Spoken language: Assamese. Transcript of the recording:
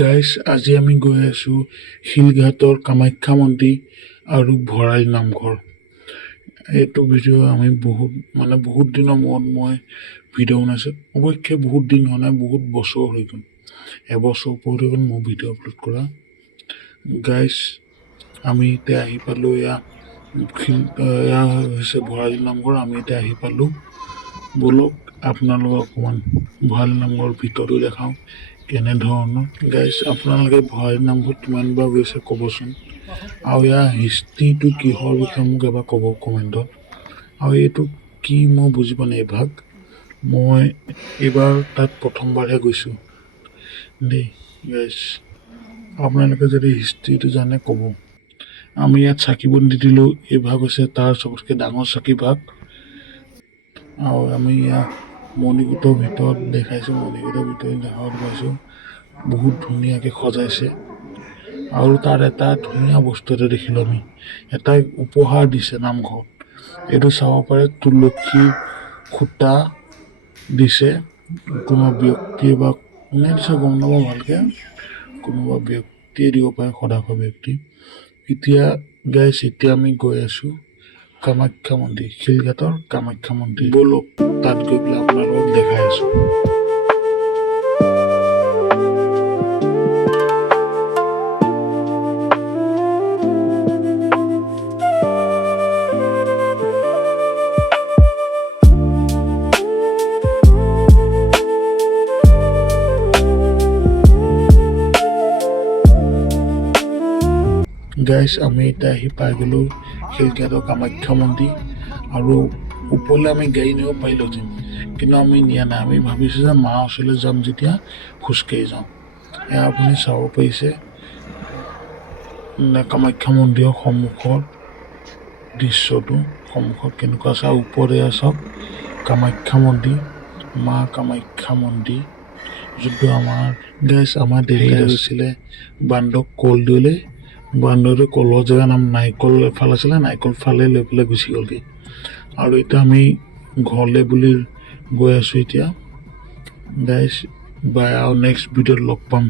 গাইজ আজি আমি গৈ আছোঁ শিলঘাটৰ কামাখ্যা মন্দিৰ আৰু ভঁৰালী নামঘৰ। এইটো ভিডিঅ' আমি বহুত দিনৰ মূৰত মই ভিডিঅ' বনাইছোঁ। অৱশ্যে বহুত দিন হোৱা নাই, বহুত বছৰ হৈ গ'ল, এবছৰ ওপৰত হৈ গ'ল মই ভিডিঅ' আপলোড কৰা। গাইজ আমি এতিয়া আহি পালোঁ, এয়া হৈছে ভঁৰালী নামঘৰ। আমি এতিয়া আহি পালোঁ। ব'লক আপোনালোকক অকণমান ভঁৰালী নামঘৰৰ ভিতৰতো দেখাওঁ কেনেধৰণৰ। গাইজ আপোনালোকে ভঁৰালী নামঘৰত কিমানবাৰ গৈছে ক'বচোন, আৰু ইয়াৰ হিষ্ট্ৰীটো কিহৰ বিষয়ে মোক এবাৰ ক'ব কমেণ্টত। আৰু এইটো কি মই বুজি পোৱা নাই। মই এইবাৰ তাত প্ৰথমবাৰহে গৈছোঁ দেই। গাইজ আপোনালোকে যদি হিষ্ট্ৰীটো জানে ক'ব। আমি ইয়াত চাকি বন্তি দিলোঁ, এই ভাগ হৈছে তাৰ চবতকৈ ডাঙৰ চাকি ভাগ। আৰু আমি ইয়াত মণিকূটৰ ভিতৰত দেখাইছোঁ, মণিকূটৰ ভিতৰত দেখাব পাইছোঁ বহুত ধুনীয়াকৈ সজাইছে। আৰু তাত এটা ধুনীয়া বস্তু এটা দেখিলোঁ, আমি এটাই উপহাৰ দিছে নামঘৰত। এইটো চাব পাৰে তুলসীৰ খুঁটা দিছে, কোনো ব্যক্তিয়ে বা কোনে দিছে গম নাপাওঁ ভালকৈ, কোনোবা ব্যক্তিয়ে দিব পাৰে, সদাশয় ব্যক্তি। এতিয়া আমি গৈ আছোঁ কামাখ্যা মন্দিৰ, শিলঘাটৰ কামাখ্যা মন্দিৰ। ব'লক তাত গৈ পেলাই আপোনালোকক দেখাই আছোঁ। গাইজ আমি এতিয়া আহি পাই গ'লোঁ শিলঘাটৰ কামাখ্যা মন্দিৰ। আৰু ওপৰলৈ আমি গাড়ী নিব পাৰিলোঁহেঁতেন, কিন্তু আমি নিয়া নাই। আমি ভাবিছোঁ যে মাৰ ওচৰলৈ যাম যেতিয়া খোজকাঢ়ি যাওঁ। এয়া আপুনি চাব পাৰিছে কামাখ্যা মন্দিৰৰ সন্মুখৰ দৃশ্যটো, সন্মুখত কেনেকুৱা আছে। আৰু ওপৰত এয়া চাওক কামাখ্যা মন্দিৰ, মা কামাখ্যা মন্দিৰ, যোনটো আমাৰ দেউতাই গৈছিলে বান্দক কল দিবলৈ। বান্দৰটো কলৰ জেগাৰ নাম নাৰিকল এফাল আছিলে, নাৰিকল ফালে লৈ পেলাই গুচি গ'লগৈ। আৰু এতিয়া আমি ঘৰলৈ বুলি গৈ আছোঁ এতিয়া। গাইজ বাই, আৰু নেক্সট ভিডিঅ'ত লগ পাম।